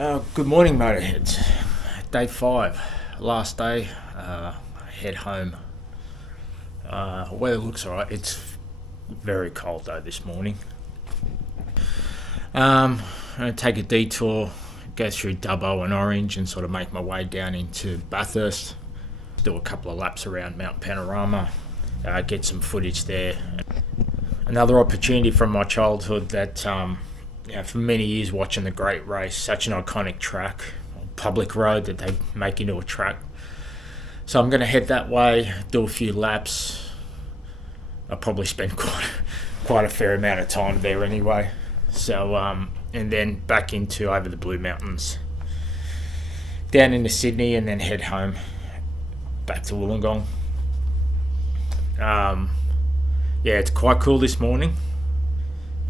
Good morning, motorheads. Day 5, last day. Head home. Weather looks alright. It's very cold though this morning. I'm going to take a detour, go through Dubbo and Orange, and sort of make my way down into Bathurst. Do a couple of laps around Mt Panorama. Get some footage there. Another opportunity from my childhood that. For many years watching the Great Race, such an iconic track, public road that they make into a track. So I'm going to head that way, do a few laps. I'll probably spend quite a fair amount of time there anyway. So and then back into over the Blue Mountains, down into Sydney, and then head home back to Wollongong. It's quite cool this morning.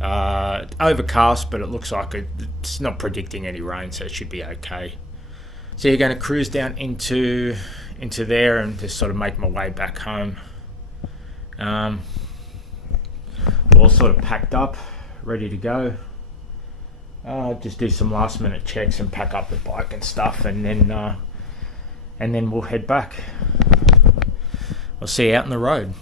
Overcast, but it looks like it's not predicting any rain, so it should be okay. So you're going to cruise down into there and just sort of make my way back home. All sort of packed up, ready to go. Just do some last minute checks and pack up the bike and stuff, and then we'll head back. I'll see you out on the road.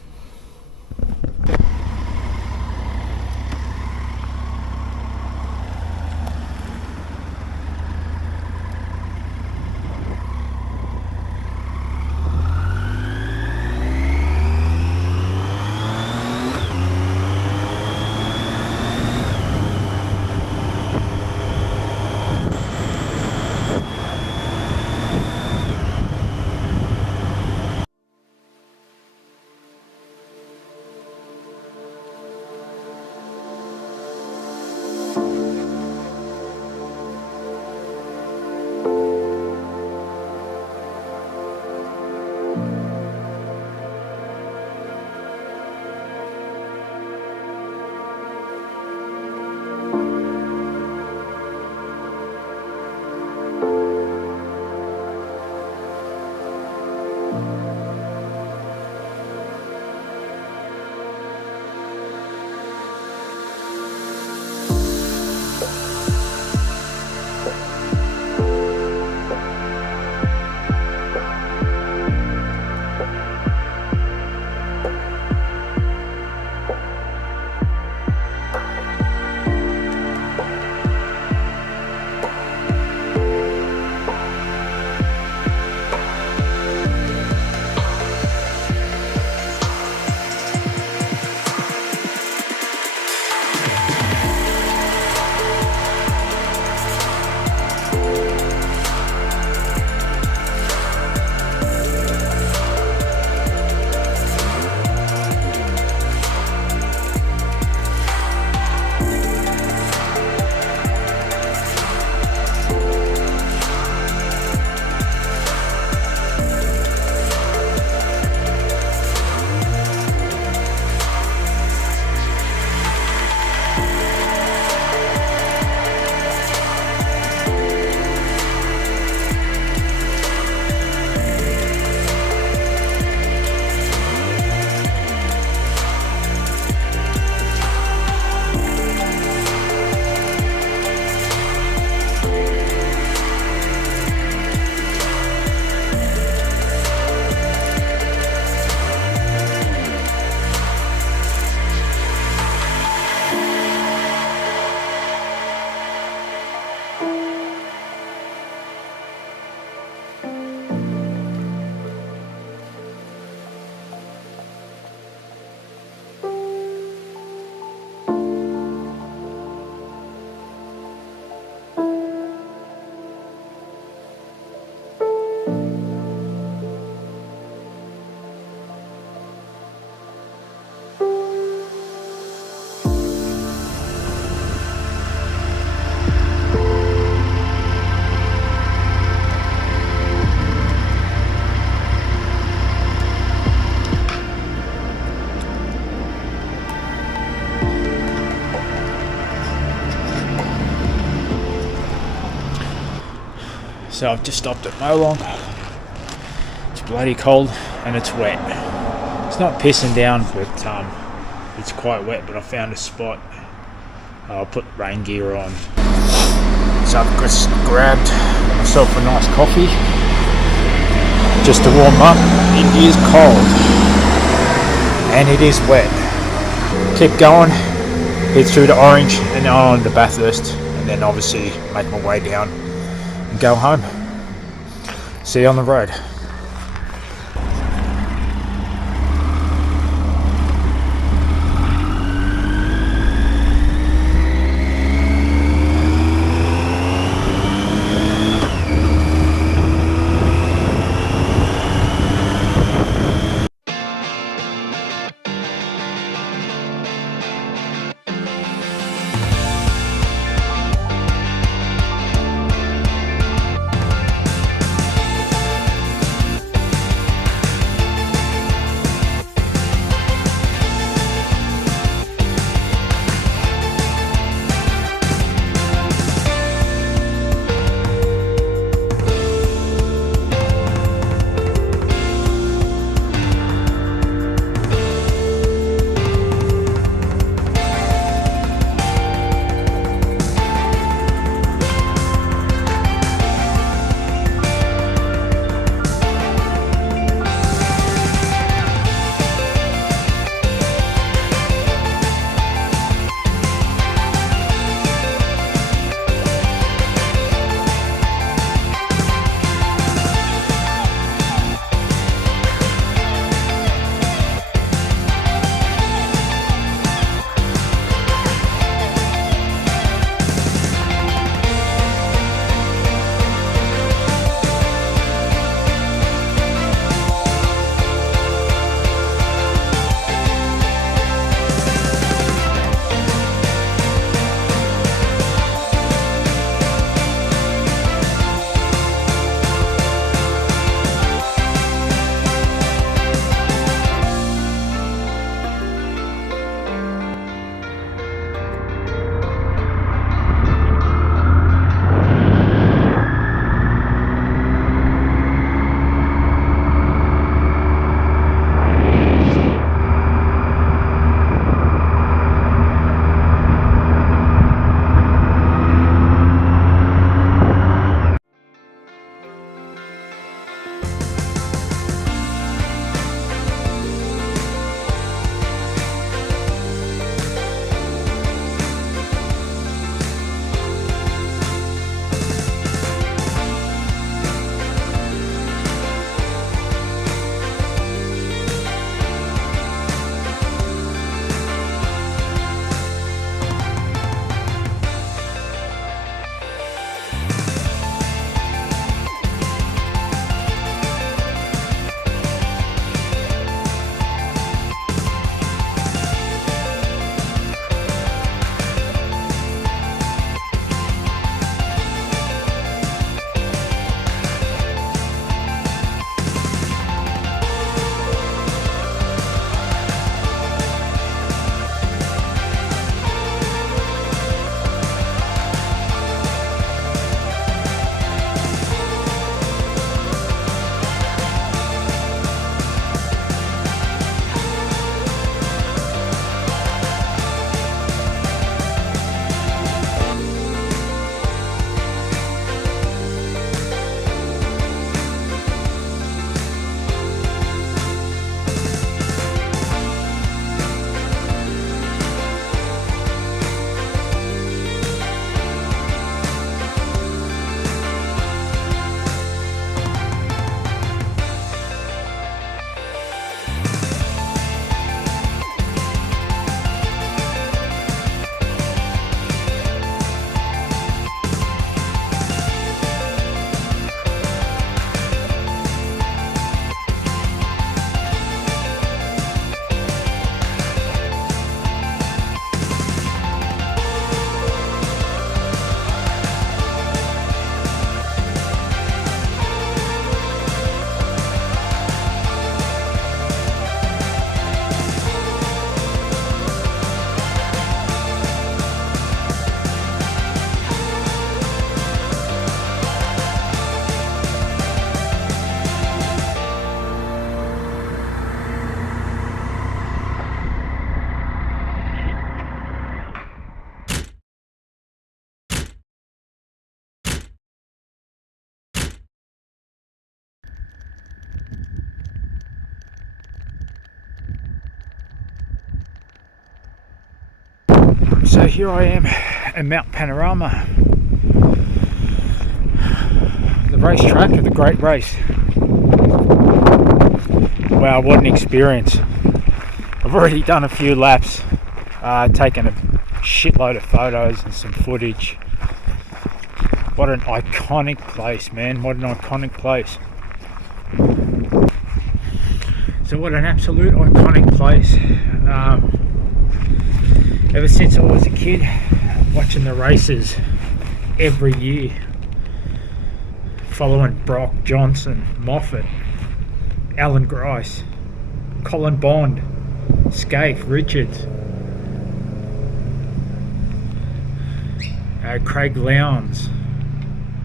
So I've just stopped at Molong. It's bloody cold and it's wet. It's not pissing down, but it's quite wet. But I found a spot. I'll put rain gear on. So I've just grabbed myself a nice coffee just to warm up. It is cold and it is wet. Keep going, head through to Orange and on to Bathurst, and then obviously make my way down and go home. See you on the road. So here I am at Mt Panorama, the racetrack of the Great Race. Wow, what an experience. I've already done a few laps, taken a shitload of photos and some footage. What an iconic place, man, what an iconic place. So what an absolute iconic place. Ever since I was a kid, watching the races every year, following Brock, Johnson, Moffat, Alan Grice, Colin Bond, Scaife, Richards, Craig Lowndes,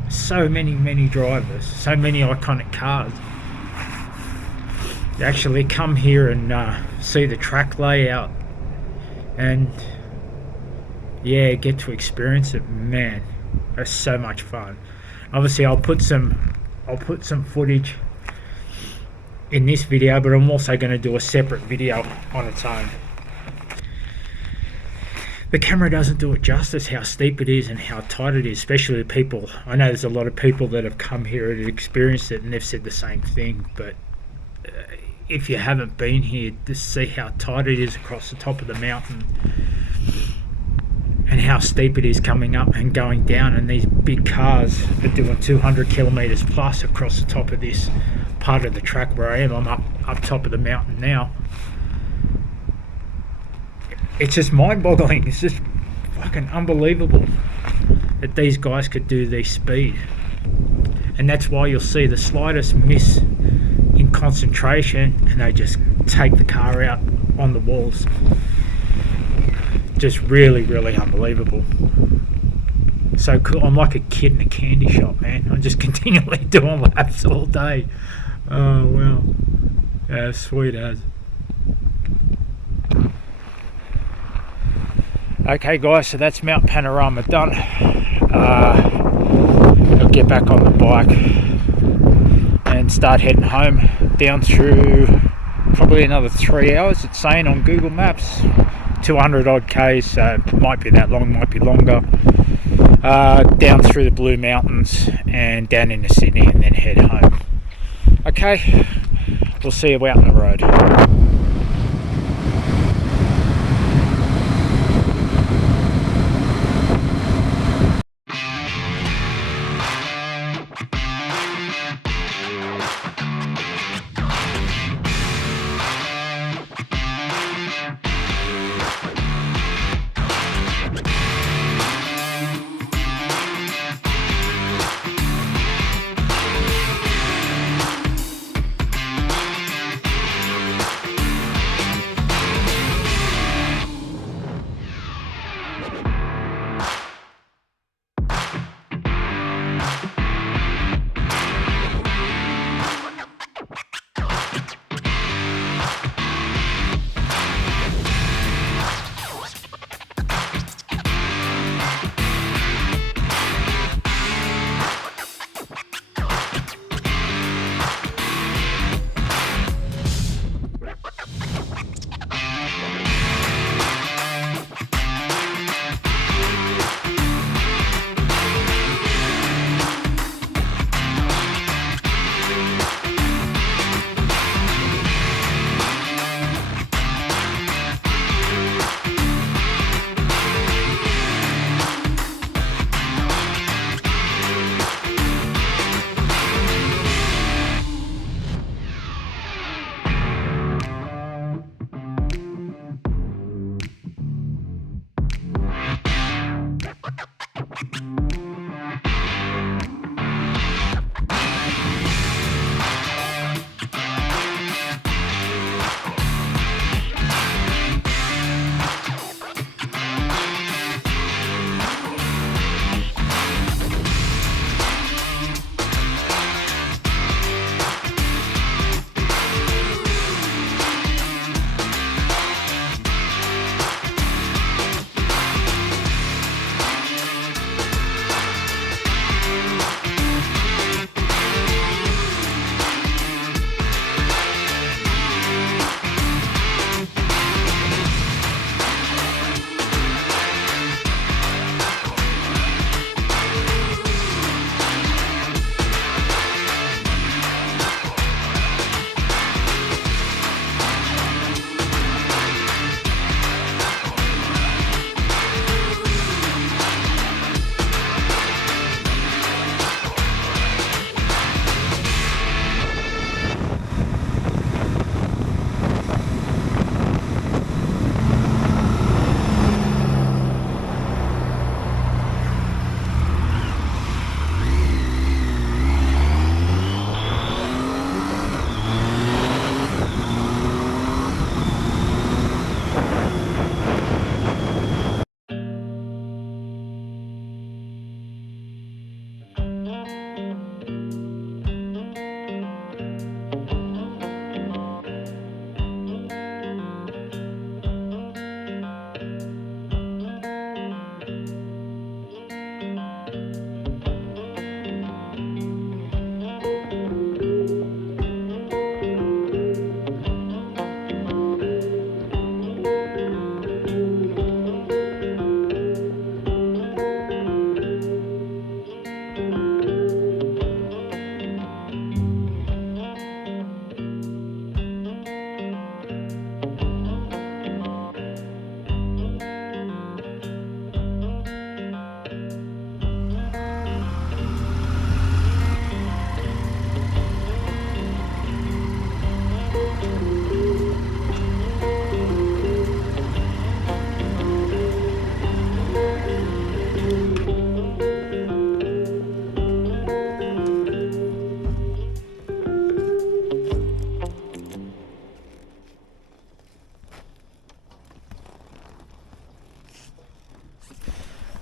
so many drivers, so many iconic cars. You actually come here and see the track layout and get to experience it. Man, it's so much fun. Obviously I'll put some footage in this video, but I'm also going to do a separate video on its own. The camera doesn't do it justice how steep it is and how tight it is, especially the people. I know there's a lot of people that have come here and experienced it and they've said the same thing, but if you haven't been here, just see how tight it is across the top of the mountain and how steep it is coming up and going down, and these big cars are doing 200 kilometers plus across the top of this part of the track where I am. I'm up top of the mountain now. It's just mind-boggling. It's just fucking unbelievable that these guys could do this speed. And that's why you'll see the slightest miss in concentration and they just take the car out on the walls. Just really unbelievable. So cool. I'm like a kid in a candy shop, man. I'm just continually doing laps all day. Oh wow. Yeah, sweet as. Okay guys, so that's Mt Panorama done. I'll get back on the bike and start heading home, down through probably another 3 hours, it's saying on Google Maps. 200 odd k's, so it might be that long, might be longer. Down through the Blue Mountains and down into Sydney and then head home. Okay, we'll see you out on the road.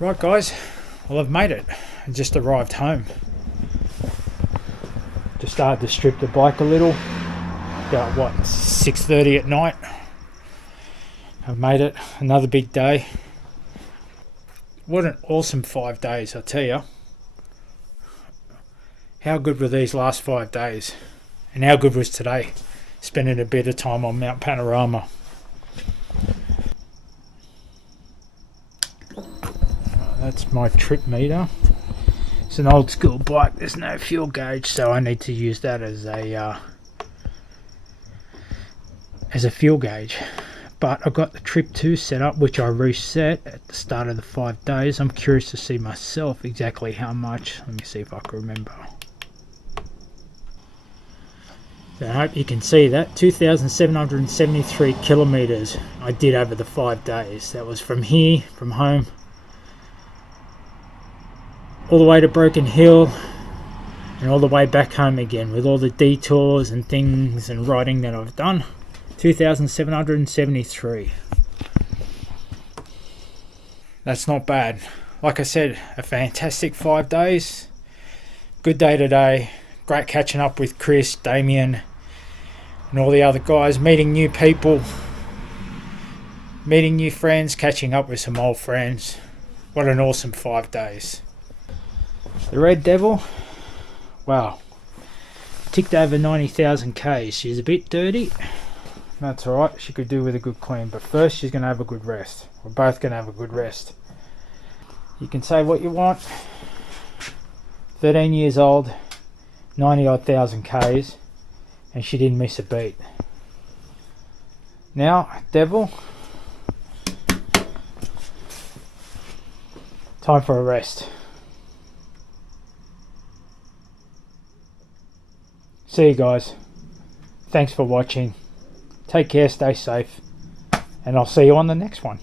Right guys, well I've made it. I just arrived home. Just started to strip the bike a little. About what, 6:30 at night. I've made it. Another big day. What an awesome 5 days, I tell you. How good were these last 5 days? And how good was today? Spending a bit of time on Mt Panorama. That's my trip meter. It's an old school bike. There's no fuel gauge, so I need to use that as a fuel gauge. But I've got the Trip 2 set up, which I reset at the start of the 5 days. I'm curious to see myself exactly how much. Let me see if I can remember. So I hope you can see that. 2,773 kilometers I did over the 5 days. That was from here, from home, all the way to Broken Hill, and all the way back home again, with all the detours and things and riding that I've done. 2,773. That's not bad. Like I said, a fantastic 5 days. Good day today. Great catching up with Chris, Damien, and all the other guys. Meeting new people, meeting new friends, catching up with some old friends. What an awesome 5 days. The Red Devil, wow, ticked over 90,000 Ks. She's a bit dirty. That's alright, she could do with a good clean, but first she's going to have a good rest. We're both going to have a good rest. You can say what you want. 13 years old, 90 odd thousand Ks, and she didn't miss a beat. Now, Devil, time for a rest. See you guys. Thanks for watching. Take care, stay safe, and I'll see you on the next one.